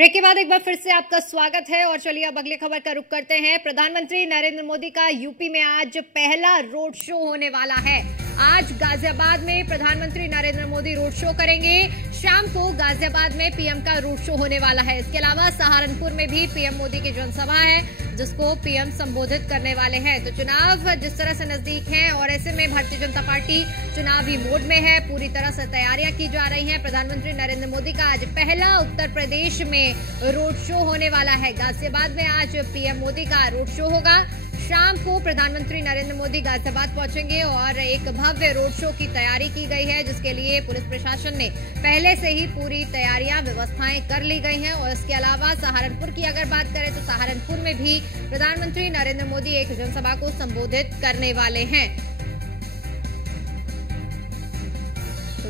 Break के बाद एक बार फिर से आपका स्वागत है और चलिए अब अगली खबर का रुख करते हैं। प्रधानमंत्री नरेंद्र मोदी का यूपी में आज पहला रोड शो होने वाला है। आज गाजियाबाद में प्रधानमंत्री नरेंद्र मोदी रोड शो करेंगे। शाम को गाजियाबाद में पीएम का रोड शो होने वाला है। इसके अलावा सहारनपुर में भी पीएम मोदी की जनसभा है जिसको पीएम संबोधित करने वाले हैं। तो चुनाव जिस तरह से नजदीक है और ऐसे में भारतीय जनता पार्टी चुनावी मोड में है, पूरी तरह से तैयारियां की जा रही हैं। प्रधानमंत्री नरेंद्र मोदी का आज पहला उत्तर प्रदेश में रोड शो होने वाला है। गाजियाबाद में आज पीएम मोदी का रोड शो होगा। शाम को प्रधानमंत्री नरेंद्र मोदी गाजियाबाद पहुंचेंगे और एक भव्य रोड शो की तैयारी की गई है जिसके लिए पुलिस प्रशासन ने पहले से ही पूरी तैयारियां व्यवस्थाएं कर ली गई हैं। और इसके अलावा सहारनपुर की अगर बात करें तो सहारनपुर में भी प्रधानमंत्री नरेंद्र मोदी एक जनसभा को संबोधित करने वाले हैं।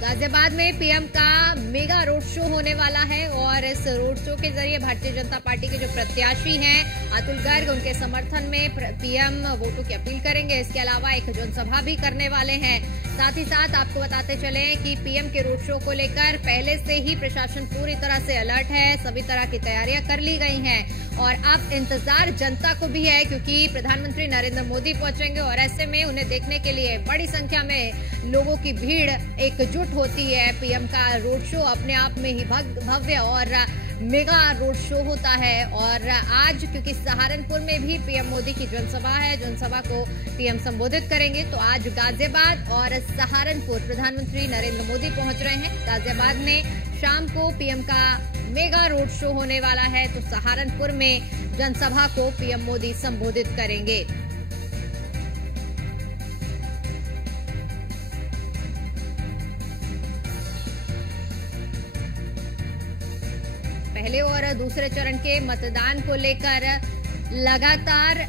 गाजियाबाद में पीएम का मेगा रोड शो होने वाला है और इस रोड शो के जरिए भारतीय जनता पार्टी के जो प्रत्याशी हैं अतुल गर्ग, उनके समर्थन में पीएम वोटों की अपील करेंगे। इसके अलावा एक जनसभा भी करने वाले हैं। साथ ही साथ आपको बताते चले कि पीएम के रोड शो को लेकर पहले से ही प्रशासन पूरी तरह से अलर्ट है। सभी तरह की तैयारियां कर ली गई हैं और अब इंतजार जनता को भी है क्योंकि प्रधानमंत्री नरेंद्र मोदी पहुंचेंगे और ऐसे में उन्हें देखने के लिए बड़ी संख्या में लोगों की भीड़ एकजुट होती है। पीएम का रोड शो अपने आप में ही भव्य और मेगा रोड शो होता है। और आज क्योंकि सहारनपुर में भी पीएम मोदी की जनसभा है, जनसभा को पीएम संबोधित करेंगे, तो आज गाजियाबाद और सहारनपुर प्रधानमंत्री नरेंद्र मोदी पहुंच रहे हैं। गाजियाबाद में शाम को पीएम का मेगा रोड शो होने वाला है तो सहारनपुर में जनसभा को पीएम मोदी संबोधित करेंगे। पहले और दूसरे चरण के मतदान को लेकर लगातार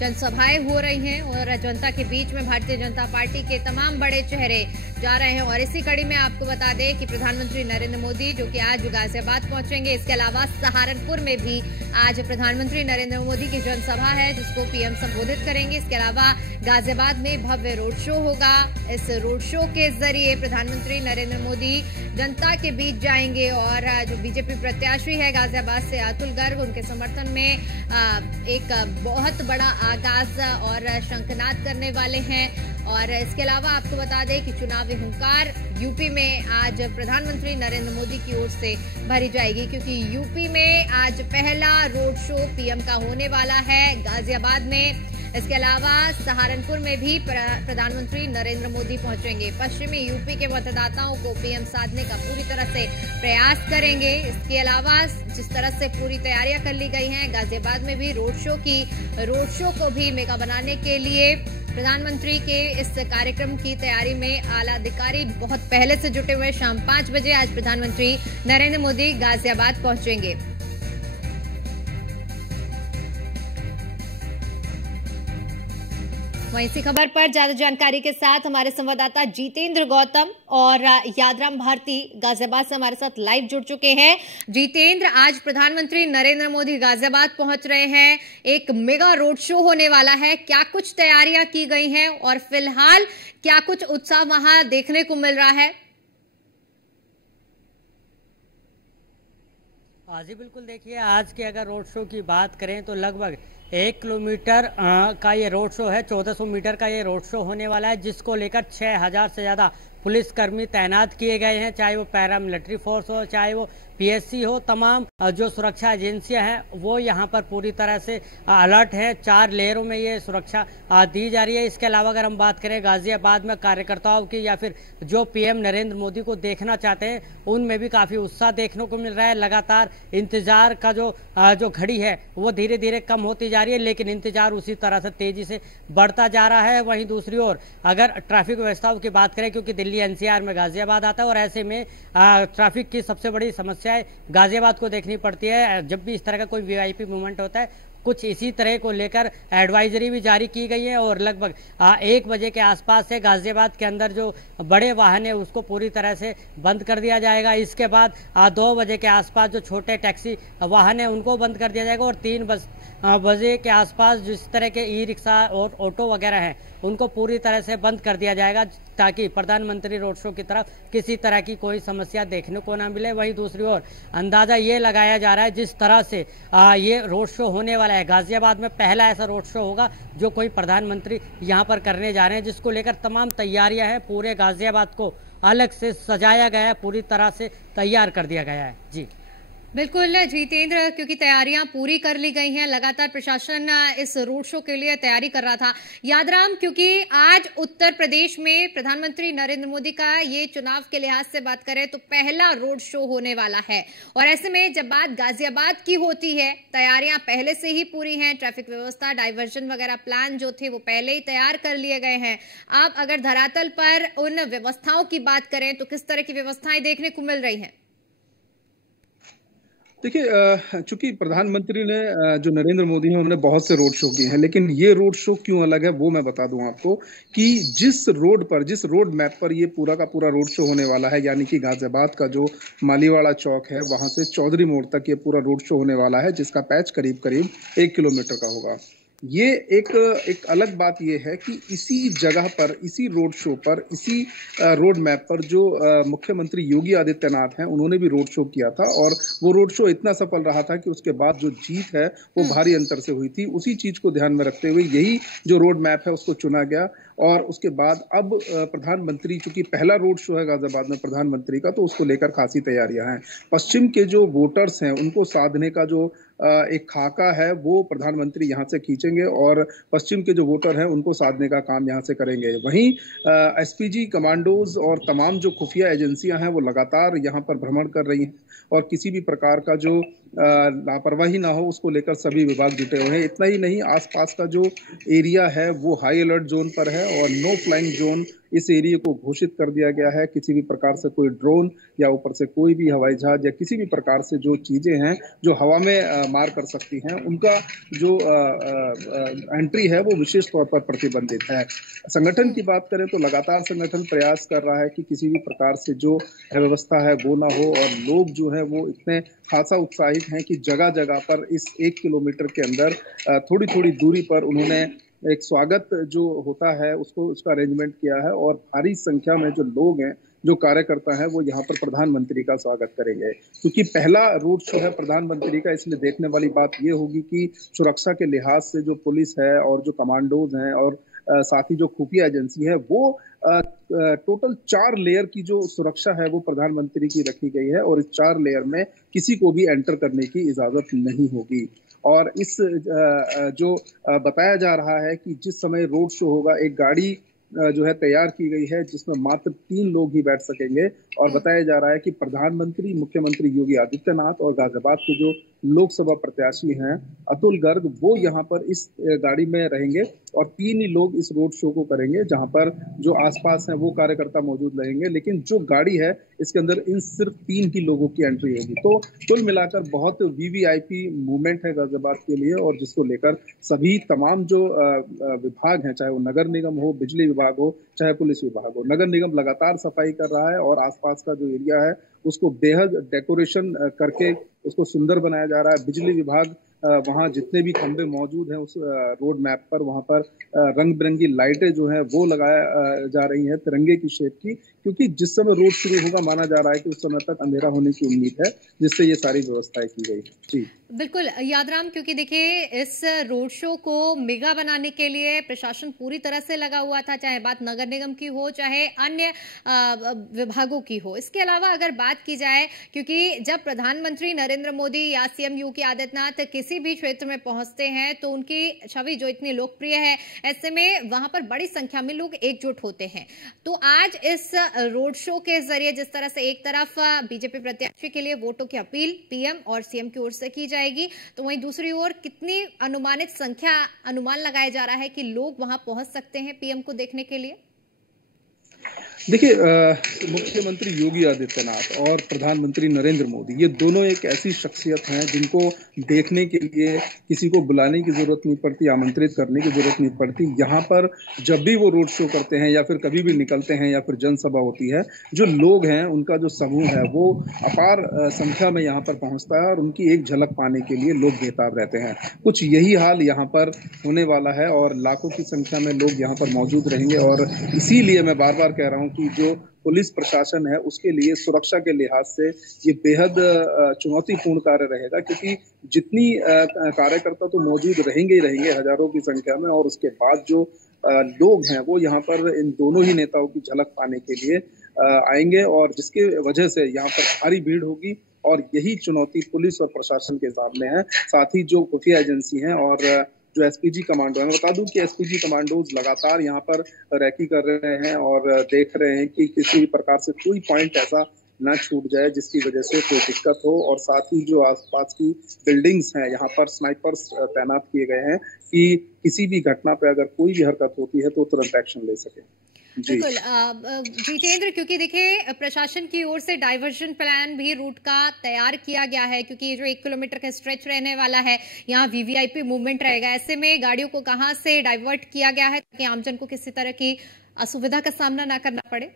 जनसभाएं हो रही हैं और जनता के बीच में भारतीय जनता पार्टी के तमाम बड़े चेहरे जा रहे हैं। और इसी कड़ी में आपको बता दें कि प्रधानमंत्री नरेंद्र मोदी जो कि आज गाजियाबाद पहुंचेंगे, इसके अलावा सहारनपुर में भी आज प्रधानमंत्री नरेंद्र मोदी की जनसभा है जिसको पीएम संबोधित करेंगे। इसके अलावा गाजियाबाद में भव्य रोड शो होगा। इस रोड शो के जरिए प्रधानमंत्री नरेंद्र मोदी जनता के बीच जाएंगे और जो बीजेपी प्रत्याशी है गाजियाबाद से अतुल गर्ग, उनके समर्थन में एक बहुत बड़ा आगाज और शंखनाद करने वाले हैं। और इसके अलावा आपको बता दें कि चुनावी हुंकार यूपी में आज प्रधानमंत्री नरेंद्र मोदी की ओर से भरी जाएगी क्योंकि यूपी में आज पहला रोड शो पीएम का होने वाला है गाजियाबाद में। इसके अलावा सहारनपुर में भी प्रधानमंत्री नरेंद्र मोदी पहुंचेंगे। पश्चिमी यूपी के मतदाताओं को पीएम साधने का पूरी तरह से प्रयास करेंगे। इसके अलावा जिस तरह से पूरी तैयारियां कर ली गई हैं, गाजियाबाद में भी रोड शो को भी मेगा बनाने के लिए प्रधानमंत्री के इस कार्यक्रम की तैयारी में आला अधिकारी बहुत पहले से जुटे हुए। शाम 5 बजे आज प्रधानमंत्री नरेंद्र मोदी गाजियाबाद पहुंचेंगे। वहीं इसी खबर पर ज्यादा जानकारी के साथ हमारे संवाददाता जितेंद्र गौतम और यादराम भारती गाजियाबाद से हमारे साथ लाइव जुड़ चुके हैं। जितेंद्र, आज प्रधानमंत्री नरेंद्र मोदी गाजियाबाद पहुंच रहे हैं, एक मेगा रोड शो होने वाला है, क्या कुछ तैयारियां की गई हैं और फिलहाल क्या कुछ उत्साह वहां देखने को मिल रहा है? जी बिल्कुल, देखिए आज के अगर रोड शो की बात करें तो लगभग 1 किलोमीटर का ये रोड शो है। 1400 मीटर का ये रोड शो होने वाला है जिसको लेकर 6000 से ज्यादा पुलिसकर्मी तैनात किए गए हैं, चाहे वो पैरामिलिट्री फोर्स हो, चाहे वो पीएससी हो। तमाम जो सुरक्षा एजेंसियां हैं वो यहाँ पर पूरी तरह से अलर्ट हैं। 4 लेयरों में ये सुरक्षा दी जा रही है। इसके अलावा अगर हम बात करें गाजियाबाद में कार्यकर्ताओं की या फिर जो पीएम नरेंद्र मोदी को देखना चाहते हैं उनमें भी काफी उत्साह देखने को मिल रहा है। लगातार इंतजार का जो घड़ी है वो धीरे धीरे कम होती जा रही है लेकिन इंतजार उसी तरह से तेजी से बढ़ता जा रहा है। वहीं दूसरी ओर अगर ट्रैफिक व्यवस्थाओं की बात करें, क्योंकि दिल्ली एनसीआर में गाजियाबाद आता है और ऐसे में ट्रैफिक की सबसे बड़ी समस्या गाजियाबाद को देखनी पड़ती है। जब भी इस तरह का कोई वीआईपी मूवमेंट होता है कुछ इसी तरह को लेकर एडवाइजरी भी जारी की गई है और लगभग 1 बजे के आसपास से गाजियाबाद के अंदर जो बड़े वाहन है उसको पूरी तरह से बंद कर दिया जाएगा। इसके बाद 2 बजे के आसपास जो छोटे टैक्सी वाहन है उनको बंद कर दिया जाएगा और 3 बजे के आसपास जिस तरह के ई रिक्शा और ऑटो वगैरह हैं उनको पूरी तरह से बंद कर दिया जाएगा ताकि प्रधानमंत्री रोड शो की तरफ किसी तरह की कोई समस्या देखने को ना मिले। वहीं दूसरी ओर अंदाजा ये लगाया जा रहा है जिस तरह से ये रोड शो होने वाला है, गाजियाबाद में पहला ऐसा रोड शो होगा जो कोई प्रधानमंत्री यहाँ पर करने जा रहे हैं, जिसको लेकर तमाम तैयारियां हैं। पूरे गाजियाबाद को अलग से सजाया गया है, पूरी तरह से तैयार कर दिया गया है। जी बिल्कुल जीतेंद्र, क्योंकि तैयारियां पूरी कर ली गई हैं, लगातार प्रशासन इस रोड शो के लिए तैयारी कर रहा था। यादराम, क्योंकि आज उत्तर प्रदेश में प्रधानमंत्री नरेंद्र मोदी का ये चुनाव के लिहाज से बात करें तो पहला रोड शो होने वाला है, और ऐसे में जब बात गाजियाबाद की होती है, तैयारियां पहले से ही पूरी हैं, ट्रैफिक व्यवस्था, डाइवर्जन वगैरह प्लान जो थे वो पहले ही तैयार कर लिए गए हैं। अब अगर धरातल पर उन व्यवस्थाओं की बात करें तो किस तरह की व्यवस्थाएं देखने को मिल रही हैं? देखिए, चूंकि प्रधानमंत्री ने जो नरेंद्र मोदी हैं उन्होंने बहुत से रोड शो किए हैं, लेकिन ये रोड शो क्यों अलग है वो मैं बता दूं आपको कि जिस रोड मैप पर ये पूरा का पूरा रोड शो होने वाला है, यानी कि गाजियाबाद का जो मालीवाड़ा चौक है वहां से चौधरी मोड़ तक ये पूरा रोड शो होने वाला है, जिसका पैच करीब करीब 1 किलोमीटर का होगा। ये एक अलग बात ये है कि इसी जगह पर, इसी रोड शो पर, इसी रोड मैप पर जो मुख्यमंत्री योगी आदित्यनाथ हैं उन्होंने भी रोड शो किया था, और वो रोड शो इतना सफल रहा था कि उसके बाद जो जीत है वो भारी अंतर से हुई थी। उसी चीज को ध्यान में रखते हुए यही जो रोड मैप है उसको चुना गया, और उसके बाद अब प्रधानमंत्री, चूंकि पहला रोड शो है गाजियाबाद में प्रधानमंत्री का, तो उसको लेकर खासी तैयारियां हैं। पश्चिम के जो वोटर्स हैं उनको साधने का जो एक खाका है वो प्रधानमंत्री यहां से खींचेंगे, और पश्चिम के जो वोटर हैं उनको साधने का काम यहां से करेंगे। वहीं एसपीजी, कमांडोज और तमाम जो खुफिया एजेंसियां हैं वो लगातार यहां पर भ्रमण कर रही हैं, और किसी भी प्रकार का जो लापरवाही ना हो उसको लेकर सभी विभाग जुटे हुए हैं। इतना ही नहीं, आसपास का जो एरिया है वो हाई अलर्ट जोन पर है, और नो फ्लाइंग जोन इस एरिया को घोषित कर दिया गया है। किसी भी प्रकार से कोई ड्रोन या ऊपर से कोई भी हवाई जहाज या किसी भी प्रकार से जो चीजें हैं जो हवा में मार कर सकती हैं, उनका जो एंट्री है वो विशेष तौर पर प्रतिबंधित है। संगठन की बात करें तो लगातार संगठन प्रयास कर रहा है कि किसी भी प्रकार से जो व्यवस्था है वो ना हो, और लोग जो है वो इतने खासा उत्साहित हैं कि जगह जगह पर इस 1 किलोमीटर के अंदर थोड़ी थोड़ी दूरी पर उन्होंने एक स्वागत जो होता है उसका अरेंजमेंट किया है, और भारी संख्या में जो लोग हैं, जो कार्यकर्ता हैं, वो यहाँ पर प्रधानमंत्री का स्वागत करेंगे। क्योंकि पहला रोड शो है प्रधानमंत्री का, इसलिए देखने वाली बात ये होगी कि सुरक्षा के लिहाज से जो पुलिस है और जो कमांडोज हैं और साथ ही जो खुफिया एजेंसी है वो टोटल 4 लेयर की जो सुरक्षा है वो प्रधानमंत्री की रखी गई है, और इस 4 लेयर में किसी को भी एंटर करने की इजाजत नहीं होगी। और इस जो बताया जा रहा है कि जिस समय रोड शो होगा, एक गाड़ी जो है तैयार की गई है जिसमें मात्र 3 लोग ही बैठ सकेंगे, और बताया जा रहा है कि प्रधानमंत्री, मुख्यमंत्री योगी आदित्यनाथ और गाजियाबाद के जो लोकसभा प्रत्याशी हैं अतुल गर्ग, वो यहाँ पर इस गाड़ी में रहेंगे, और 3 ही लोग इस रोड शो को करेंगे, जहां पर जो आसपास हैं वो कार्यकर्ता मौजूद रहेंगे, लेकिन जो गाड़ी है इसके अंदर इन सिर्फ 3 ही लोगों की एंट्री होगी। तो कुल मिलाकर बहुत वीवीआईपी मूवमेंट है गाजियाबाद के लिए, और जिसको लेकर सभी तमाम जो विभाग हैं, चाहे वो नगर निगम हो, बिजली विभाग हो, चाहे पुलिस विभाग हो, नगर निगम लगातार सफाई कर रहा है, और आसपास का जो एरिया है उसको बेहद डेकोरेशन करके उसको सुंदर बनाया जा रहा है। बिजली विभाग वहाँ जितने भी खंभे मौजूद हैं उस रोड मैप पर, वहाँ पर रंग बिरंगी लाइटें जो हैं वो लगाया जा रही हैं तिरंगे की शेप की, क्योंकि जिस समय रोड शुरू होगा माना जा रहा है कि उस समय तक अंधेरा होने की उम्मीद है, जिससे ये सारी व्यवस्थाएं की गई है। जी बिल्कुल यादराम, क्योंकि देखिए इस रोड शो को मेगा बनाने के लिए प्रशासन पूरी तरह से लगा हुआ था, चाहे बात नगर निगम की हो चाहे अन्य विभागों की हो। इसके अलावा अगर बात की जाए, क्योंकि जब प्रधानमंत्री नरेंद्र मोदी या सीएम योगी आदित्यनाथ किसी भी क्षेत्र में पहुंचते हैं तो उनकी छवि जो इतनी लोकप्रिय है, ऐसे में वहां पर बड़ी संख्या में लोग एकजुट होते हैं। तो आज इस रोड शो के जरिए जिस तरह से एक तरफ बीजेपी प्रत्याशी के लिए वोटों की अपील पीएम और सीएम की ओर से की जाएगी, तो वहीं दूसरी ओर कितनी अनुमानित संख्या, अनुमान लगाया जा रहा है कि लोग वहां पहुंच सकते हैं पीएम को देखने के लिए? देखिए, मुख्यमंत्री योगी आदित्यनाथ और प्रधानमंत्री नरेंद्र मोदी, ये दोनों एक ऐसी शख्सियत हैं जिनको देखने के लिए किसी को बुलाने की जरूरत नहीं पड़ती, आमंत्रित करने की जरूरत नहीं पड़ती। यहाँ पर जब भी वो रोड शो करते हैं या फिर कभी भी निकलते हैं या फिर जनसभा होती है, जो लोग हैं उनका जो समूह है वो अपार संख्या में यहाँ पर पहुंचता है और उनकी एक झलक पाने के लिए लोग बेताब रहते हैं। कुछ यही हाल यहाँ पर होने वाला है और लाखों की संख्या में लोग यहाँ पर मौजूद रहेंगे और इसीलिए मैं बार बार कह रहा हूँ कि जो पुलिस प्रशासन है उसके लिए सुरक्षा के लिहाज से ये बेहद चुनौतीपूर्ण कार्य रहेगा, क्योंकि जितनी कार्यकर्ता तो मौजूद रहेंगे ही रहेंगे हजारों की संख्या में, और उसके बाद जो लोग हैं वो यहाँ पर इन दोनों ही नेताओं की झलक पाने के लिए आएंगे और जिसके वजह से यहाँ पर भारी भीड़ होगी। और यही चुनौती पुलिस और प्रशासन के सामने है। साथ ही जो खुफिया एजेंसी हैं और जो एसपीजी कमांडो है, मैं बता दूं कि एसपीजी कमांडोज लगातार यहाँ पर रैकी कर रहे हैं और देख रहे हैं कि किसी भी प्रकार से कोई पॉइंट ऐसा ना छूट जाए जिसकी वजह से कोई दिक्कत हो। और साथ ही जो आसपास की बिल्डिंग्स हैं यहाँ पर स्नाइपर्स तैनात किए गए हैं कि किसी भी घटना पे अगर कोई भी हरकत होती है तो तुरंत एक्शन ले सके। बिल्कुल जितेंद्र, क्योंकि देखिए प्रशासन की ओर से डाइवर्जन प्लान भी रूट का तैयार किया गया है, क्योंकि ये जो 1 किलोमीटर का स्ट्रेच रहने वाला है यहाँ वीवीआईपी मूवमेंट रहेगा। ऐसे में गाड़ियों को कहां से डाइवर्ट किया गया है ताकि आमजन को किसी तरह की असुविधा का सामना ना करना पड़े?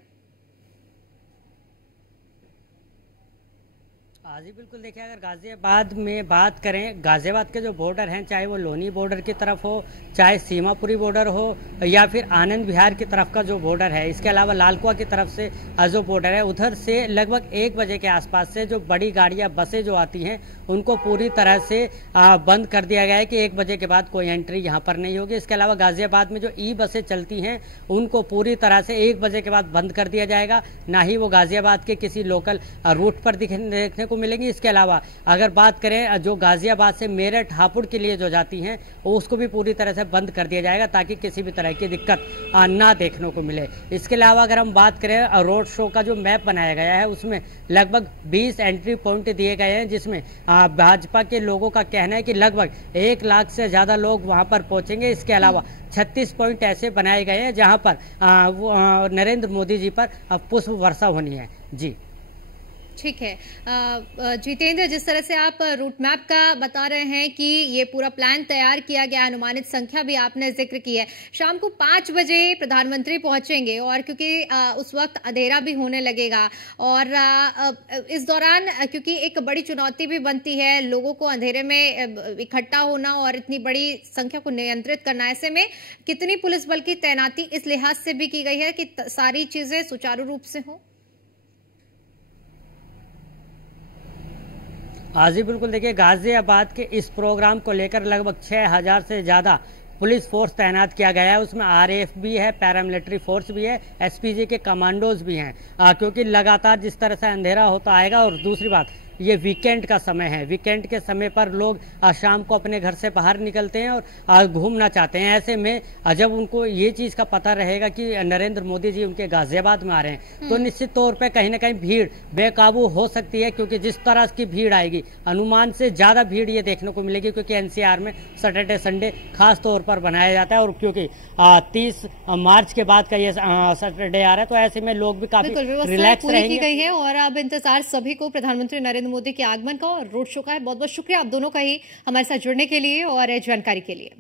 हाँ जी बिल्कुल, देखिए अगर गाजियाबाद में बात करें, गाजियाबाद के जो बॉर्डर हैं, चाहे वो लोनी बॉर्डर की तरफ हो, चाहे सीमापुरी बॉर्डर हो या फिर आनंद विहार की तरफ का जो बॉर्डर है, इसके अलावा लालकुआ की तरफ से जो बॉर्डर है, उधर से लगभग 1 बजे के आसपास से जो बड़ी गाड़ियां बसें जो आती हैं उनको पूरी तरह से बंद कर दिया गया है कि 1 बजे के बाद कोई एंट्री यहाँ पर नहीं होगी। इसके अलावा गाजियाबाद में जो ई बसें चलती हैं उनको पूरी तरह से 1 बजे के बाद बंद कर दिया जाएगा, ना ही वो गाजियाबाद के किसी लोकल रूट पर देखने को मिलेंगी। इसके अलावा अगर बात करें जो गाजियाबाद से मेरठ हापुड़ के लिए जो जाती हैं उसको भी पूरी तरह से बंद कर दिया जाएगा ताकि किसी भी तरह की दिक्कत ना देखने को मिले। इसके अलावा अगर हम बात करें रोड शो का जो मैप बनाया गया है उसमें लगभग 20 एंट्री पॉइंट दिए गए हैं, जिसमें भाजपा के लोगों का कहना है कि लगभग 1 लाख से ज्यादा लोग वहां पर पहुंचेंगे। इसके अलावा 36 पॉइंट ऐसे बनाए गए हैं जहां पर नरेंद्र मोदी जी पर पुष्प वर्षा होनी है। जी ठीक है जितेंद्र, जिस तरह से आप रूट मैप का बता रहे हैं कि ये पूरा प्लान तैयार किया गया, अनुमानित संख्या भी आपने जिक्र की है, शाम को 5 बजे प्रधानमंत्री पहुंचेंगे और क्योंकि उस वक्त अंधेरा भी होने लगेगा और इस दौरान क्योंकि एक बड़ी चुनौती भी बनती है लोगों को अंधेरे में इकट्ठा होना और इतनी बड़ी संख्या को नियंत्रित करना, ऐसे में कितनी पुलिस बल की तैनाती इस लिहाज से भी की गई है कि सारी चीजें सुचारू रूप से हों? हाँ जी बिल्कुल, देखिए गाजियाबाद के इस प्रोग्राम को लेकर लगभग 6000 से ज्यादा पुलिस फोर्स तैनात किया गया है। उसमें आरएएफ भी है, पैरामिलिट्री फोर्स भी है, एसपीजी के कमांडोज भी हैं, क्योंकि लगातार जिस तरह से अंधेरा होता आएगा। और दूसरी बात, ये वीकेंड का समय है, वीकेंड के समय पर लोग शाम को अपने घर से बाहर निकलते हैं और घूमना चाहते हैं। ऐसे में जब उनको ये चीज का पता रहेगा कि नरेंद्र मोदी जी उनके गाजियाबाद में आ रहे हैं तो निश्चित तौर पे कहीं ना कहीं भीड़ बेकाबू हो सकती है, क्योंकि जिस तरह की भीड़ आएगी अनुमान से ज्यादा भीड़ ये देखने को मिलेगी, क्योंकि एनसीआर में सैटरडे संडे खास तौर पर बनाया जाता है और क्योंकि 30 मार्च के बाद का ये सैटरडे आ रहा है तो ऐसे में लोग भी काफी रिलैक्स रहेंगे। गई है और अब इंतजार सभी को प्रधानमंत्री नरेंद्र मोदी के आगमन का और रोड शो का है। बहुत बहुत शुक्रिया आप दोनों का ही हमारे साथ जुड़ने के लिए और जानकारी के लिए।